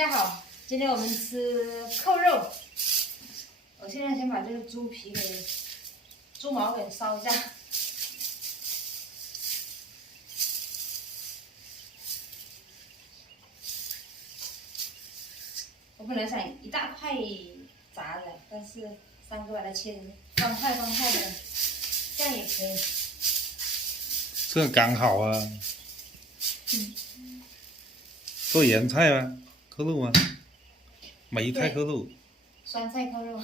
家好，今天我们吃扣肉。我现在先把这个猪毛给烧一下。我本来想一大块炸的，但是3个把它切成方块的，这样也可以。这刚好啊。做盐菜吗？扣肉吗？梅菜扣肉。酸菜扣肉。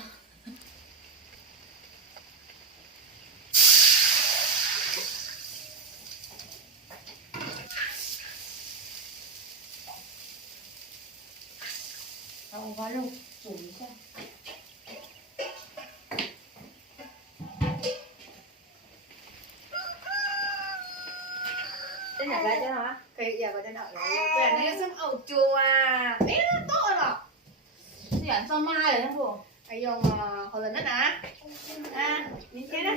然后我把肉煮一下。Trên này ra cho nó á, khi giờ vào trên này rồi, cái này nó sống ầu chua à, bé nó tốt rồi. Thì ăn sao mai rồi em cô, ai dùng hồi lần đó nè, nhìn kia đó,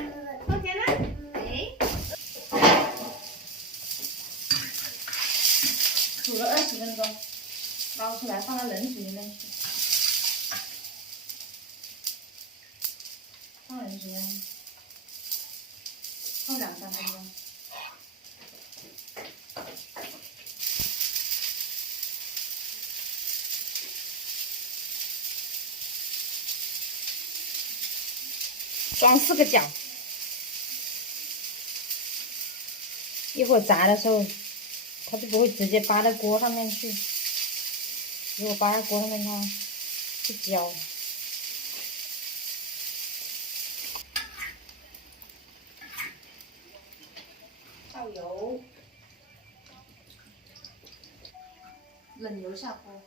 không kia đó, đấy.煮了20分钟，捞出来放到冷水里面去，放冷水里面，放2、3分钟。装4个角，一会儿炸的时候，它就不会直接扒到锅上面去。如果扒到锅上面，它会焦。倒油，冷油下锅，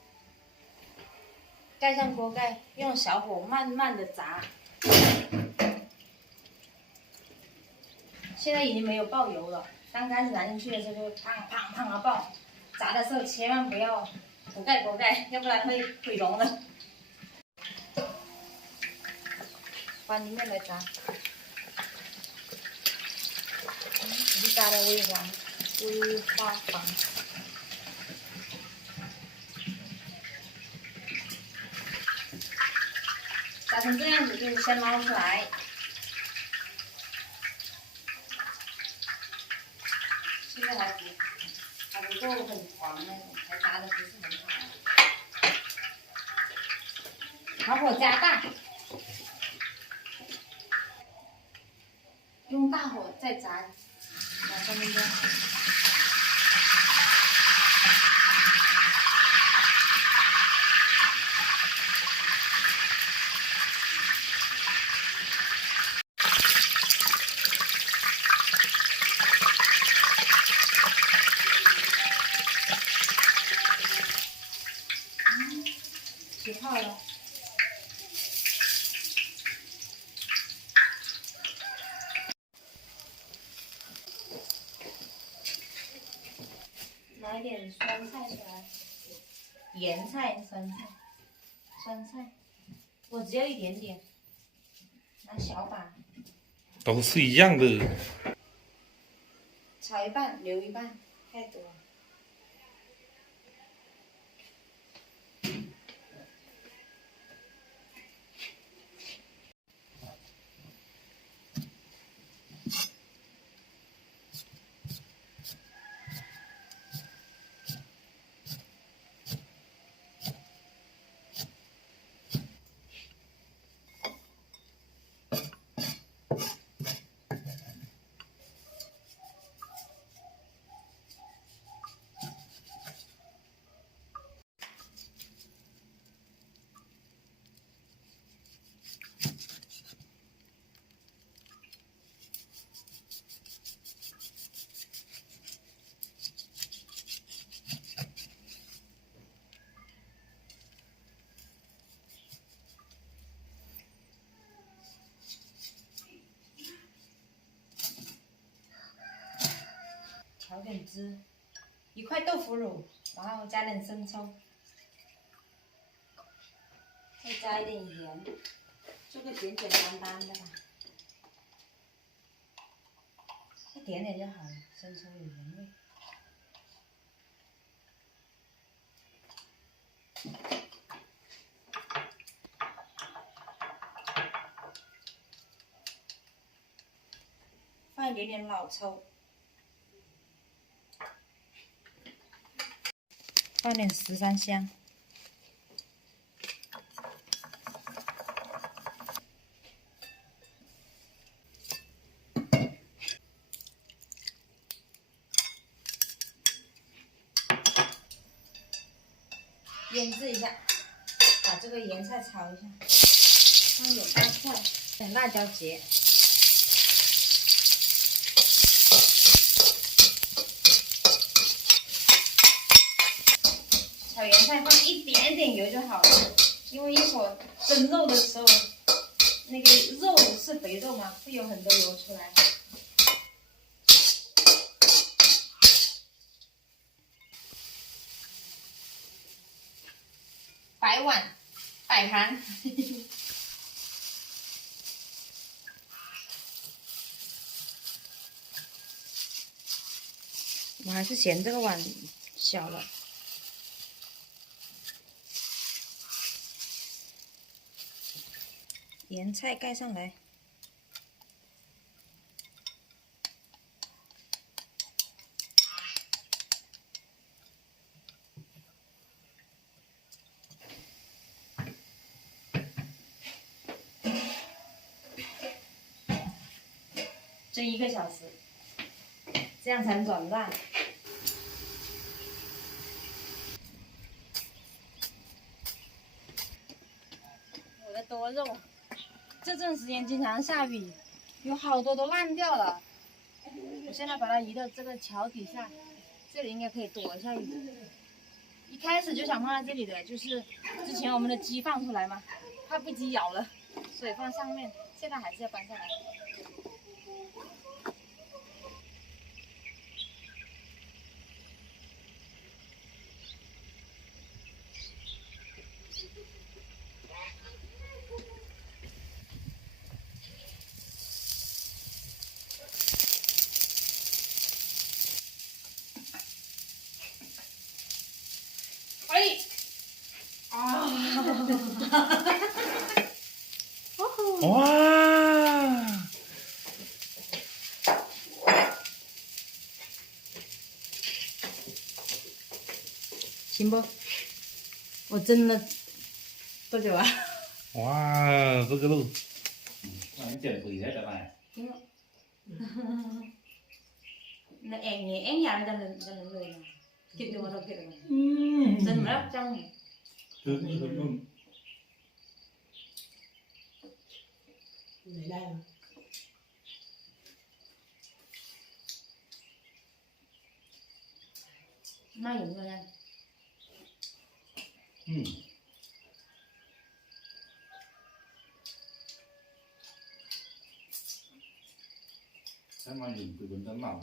盖上锅盖，用小火慢慢的炸。现在已经没有爆油了，刚开始拿进去的时候就砰砰砰的爆，炸的时候千万不要不盖锅盖，要不然会毁容的。翻一面来炸，只是炸的微花黄。炸成这样子就先捞出来。现在还不够很黄那种，还炸的不是很好。把火加大，用大火再炸2、3分钟。起泡了。拿一点酸菜出来，盐菜、酸菜，我只要一点点，拿小把。都是一样的。炒一半，留一半，太多了。调点汁，1块豆腐乳，然后加点生抽，再加一点盐，做个简简单单的吧，一点点就好了，生抽有盐味。点点老抽，放点13香。腌制一下，把这个盐菜炒一下，放点大蒜，点辣椒节，炒盐菜放一点点油就好了，因为一会儿蒸肉的时候，那个肉是肥肉嘛，会有很多油出来。摆碗，摆盘。我还是嫌这个碗小了。盐菜盖上来。蒸1个小时，这样才能软烂。我的多肉，这段时间经常下雨，有好多都烂掉了。我现在把它移到这个桥底下，这里应该可以躲一下雨。一开始就想放在这里的，就是之前我们的鸡放出来嘛，怕被鸡咬了，所以放上面。现在还是要搬下来。哎，啊！哇！行不？我蒸了多久啊？哇，这个肉，你减肥了，bạn. Nó én nhà cho nên người nào kịp được mà đâu kịp được. Dân mà trong lấy đây mà. mai dùng rồi anh. Chắc mai dùng từ bên tấm lòng.